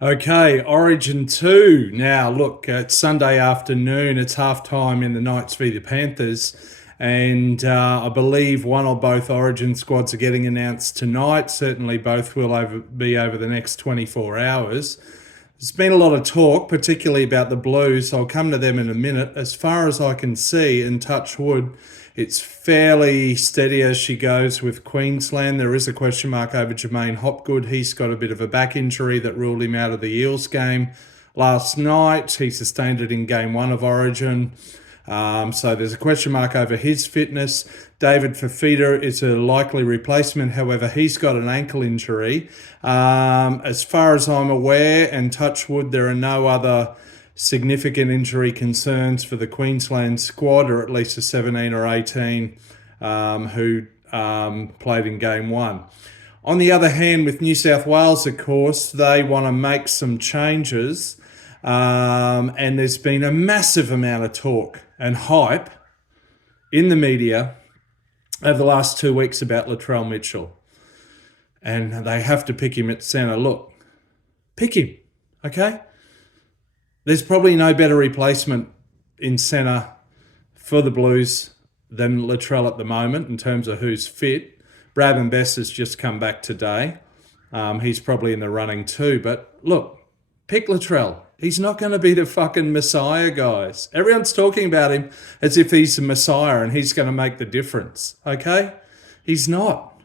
Okay, Origin 2. Now, look, it's Sunday afternoon. It's halftime in the Knights v the Panthers. And I believe one or both Origin squads are getting announced tonight. Certainly, both will be over the next 24 hours. There's been a lot of talk, particularly about the Blues. I'll come to them in a minute. As far as I can see, and touch wood, it's fairly steady as she goes with Queensland. There is a question mark over Jermaine Hopgood. He's got a bit of a back injury that ruled him out of the Eels game last night. He sustained it in game one of Origin. So there's a question mark over his fitness. David Fafita is a likely replacement. However, he's got an ankle injury. As far as I'm aware, and touch wood, there are no other significant injury concerns for the Queensland squad, or at least the 17 or 18 who played in game one. On the other hand, with New South Wales, of course, they want to make some changes. And there's been a massive amount of talk and hype in the media over the last 2 weeks about Latrell Mitchell. And they have to pick him at centre. Look, pick him, okay? There's probably no better replacement in centre for the Blues than Latrell at the moment in terms of who's fit. Bradman Best has just come back today. He's probably in the running too. But look, pick Latrell. He's not going to be the fucking Messiah, guys. Everyone's talking about him as if he's the Messiah and he's going to make the difference, okay? He's not.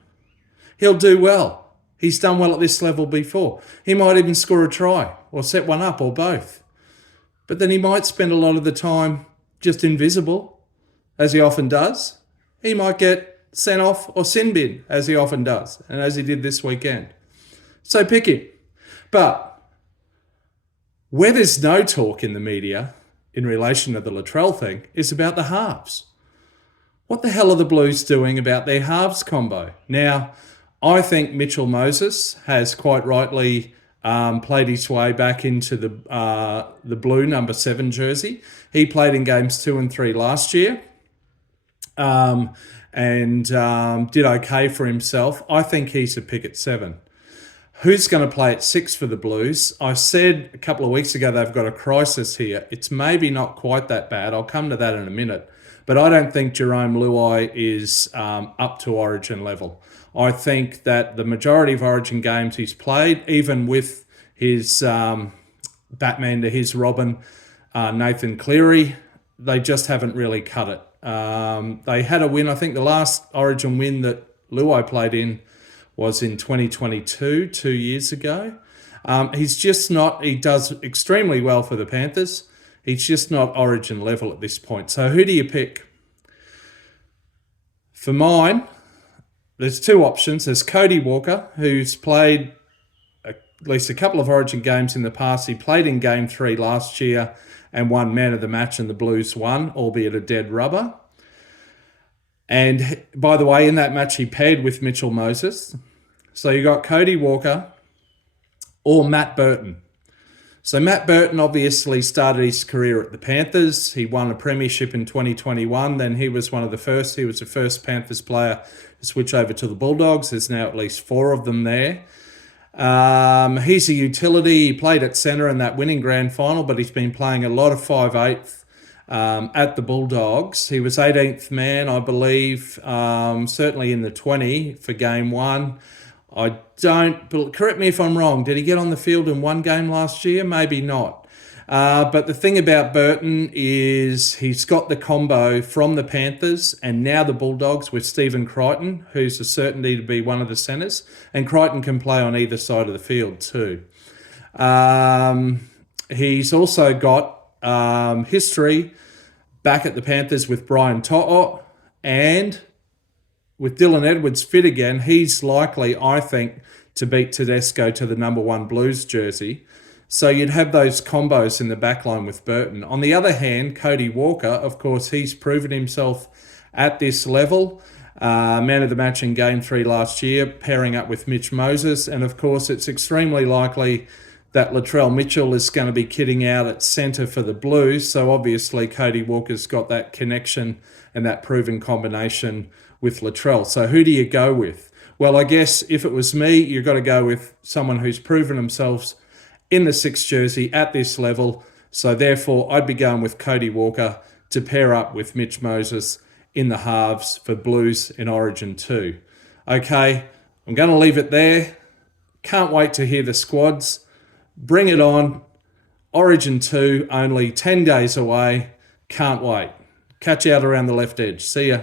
He'll do well. He's done well at this level before. He might even score a try or set one up or both. But then he might spend a lot of the time just invisible, as he often does. He might get sent off or sin bin, as he often does, and as he did this weekend. So pick him. But where there's no talk in the media in relation to the Latrell thing is about the halves. What the hell are the Blues doing about their halves combo? Now, I think Mitchell Moses has quite rightly played his way back into the blue number 7 jersey. He played in games 2 and 3 last year and did okay for himself. I think he's a pick at 7. Who's going to play at 6 for the Blues? I said a couple of weeks ago they've got a crisis here. It's maybe not quite that bad. I'll come to that in a minute. But I don't think Jerome Luai is up to Origin level. I think that the majority of Origin games he's played, even with his Batman to his Robin, Nathan Cleary, they just haven't really cut it. They had a win. I think the last Origin win that Luai played in was in 2022, 2 years ago. He's just not, he does extremely well for the Panthers. He's just not Origin level at this point. So who do you pick? For mine, there's two options. There's Cody Walker, who's played at least a couple of Origin games in the past. He played in Game 3 last year and won Man of the Match, and the Blues won, albeit a dead rubber. And by the way, in that match, he paired with Mitchell Moses. So you got Cody Walker or Matt Burton. So Matt Burton obviously started his career at the Panthers. He won a premiership in 2021. Then he was one of the first. He was the first Panthers player to switch over to the Bulldogs. There's now at least 4 of them there. He's a utility. He played at centre in that winning grand final, but he's been playing a lot of 5/8 at the Bulldogs. He was 18th man, I believe, certainly in the 20 for game 1. I don't, correct me if I'm wrong, did he get on the field in one game last year? Maybe not. But the thing about Burton is he's got the combo from the Panthers and now the Bulldogs with Stephen Crichton, who's a certainty to be one of the centres. And Crichton can play on either side of the field too. He's also got history back at the Panthers with Brian To'o, and with Dylan Edwards fit again, he's likely, I think, to beat Tedesco to the number 1 Blues jersey. So you'd have those combos in the backline with Burton. On the other hand, Cody Walker, of course, he's proven himself at this level. Man of the match in Game 3 last year, pairing up with Mitch Moses. And of course, it's extremely likely that Latrell Mitchell is going to be kitting out at centre for the Blues. So obviously Cody Walker's got that connection and that proven combination with Latrell. So who do you go with? Well, I guess if it was me, you've got to go with someone who's proven themselves in the 6 jersey at this level. So therefore, I'd be going with Cody Walker to pair up with Mitch Moses in the halves for Blues in Origin 2. Okay, I'm going to leave it there. Can't wait to hear the squads. Bring it on. Origin 2, only 10 days away. Can't wait. Catch you out around the left edge. See ya.